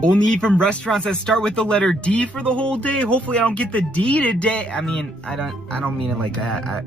Only eat from restaurants that start with the letter D for the whole day. Hopefully I don't get the D today. I mean, I don't mean it like that.